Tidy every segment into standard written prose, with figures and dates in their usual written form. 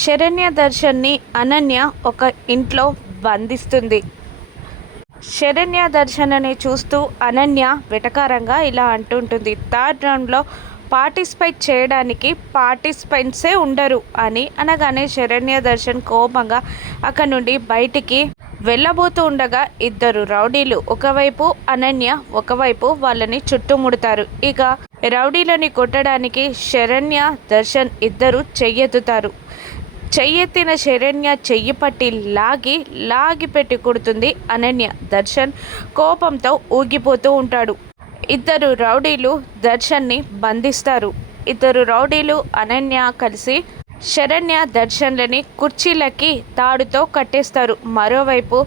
శరణ్య దర్శన్ని అనన్య ఒక ఇంట్లో బంధిస్తుంది. శరణ్య దర్శనని చూస్తూ అనన్య వెటకారంగా ఇలా అంటుంటుంది, థర్డ్ రౌండ్లో పార్టిసిపేట్ చేయడానికి పార్టిసిపెంట్సే ఉండరు అని అనగానే శరణ్య దర్శన్ కోపంగా అక్కడ నుండి బయటికి వెళ్ళబోతూ ఉండగా ఇద్దరు రౌడీలు ఒకవైపు అనన్య ఒకవైపు వాళ్ళని చుట్టుముడతారు. ఇక రౌడీలని కొట్టడానికి శరణ్య దర్శన్ ఇద్దరు చెయ్యెత్తుతారు. చెయ్యెత్తిన శరణ్య చెయ్యి పట్టి లాగి పెట్టి కొడుతుంది అనన్య. దర్శన్ కోపంతో ఊగిపోతూ ఉంటాడు. ఇద్దరు రౌడీలు దర్శన్ని బంధిస్తారు. ఇద్దరు రౌడీలు అనన్య కలిసి శరణ్య దర్శన్లని కుర్చీలకి తాడుతో కట్టేస్తారు. మరోవైపు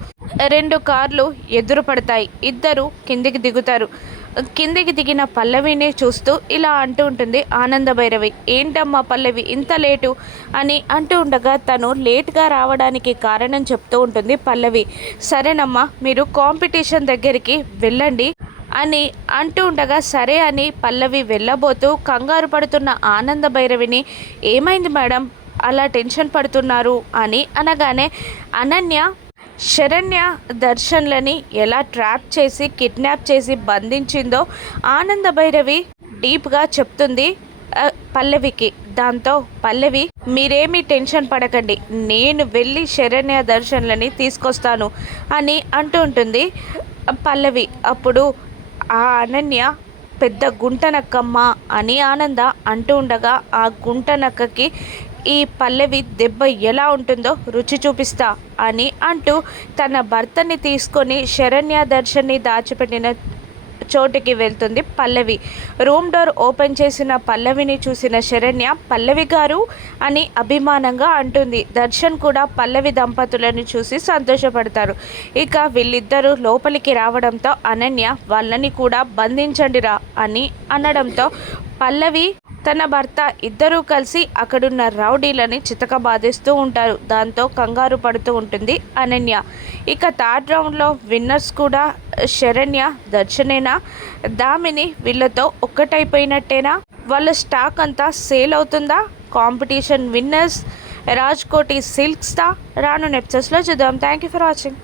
2 కార్లు ఎదురుపడతాయి. ఇద్దరు కిందికి దిగుతారు. కిందికి దిగిన పల్లవిని చూస్తూ ఇలా అంటూ ఉంటుంది ఆనంద భైరవి, ఏంటమ్మా పల్లవి ఇంత లేటు అని అంటూ ఉండగా తను లేట్గా రావడానికి కారణం చెప్తూ ఉంటుంది పల్లవి. సరేనమ్మా, మీరు కాంపిటీషన్ దగ్గరికి వెళ్ళండి అని అంటూ ఉండగా సరే అని పల్లవి వెళ్ళబోతూ కంగారు పడుతున్న ఆనంద భైరవిని, ఏమైంది మేడం అలా టెన్షన్ పడుతున్నారు అని అనగానే అనన్య శరణ్య దర్శన్లని ఎలా ట్రాప్ చేసి కిడ్నాప్ చేసి బంధించిందో ఆనంద భైరవి డీప్గా చెప్తుంది పల్లవికి. దాంతో పల్లవి, మీరేమీ టెన్షన్ పడకండి, నేను వెళ్ళి శరణ్య దర్శన్లని తీసుకొస్తాను అని అంటూ ఉంటుంది పల్లవి. అప్పుడు ఆ అనన్య పెద్ద గుంటనక్కమ్మ అని ఆనంద అంటూ ఉండగా ఆ గుంటనక్కకి ఈ పల్లవి దెబ్బ ఎలా ఉంటుందో రుచి చూపిస్తా అని అంటూ తన భర్తని తీసుకొని శరణ్య దర్శన్ని దాచిపెట్టిన చోటికి వెళ్తుంది పల్లవి. రూమ్ డోర్ ఓపెన్ చేసిన పల్లవిని చూసిన శరణ్య, పల్లవి గారు అని అభిమానంగా అంటుంది. దర్శన్ కూడా పల్లవి దంపతులను చూసి సంతోషపడతారు. ఇక వీళ్ళిద్దరూ లోపలికి రావడంతో అనన్య వాళ్ళని కూడా బంధించండిరా అని అనడంతో పల్లవి తన భర్త ఇద్దరూ కలిసి అక్కడున్న రౌడీలని చితకబాదిస్తూ ఉంటారు. దాంతో కంగారు పడుతూ ఉంటుంది అనన్య. ఇక థర్డ్ రౌండ్లో విన్నర్స్ కూడా శరణ్య దర్శనేనా, దామిని వీళ్ళతో ఒక్కటైపోయినట్టేనా? వాళ్ళ స్టాక్ అంతా సేల్ అవుతుందా? కాంపిటీషన్ విన్నర్స్ రాజ్కోటి సిల్క్స్దా? రాను ఎపిసోడ్స్లో చూద్దాం. Thank you for watching.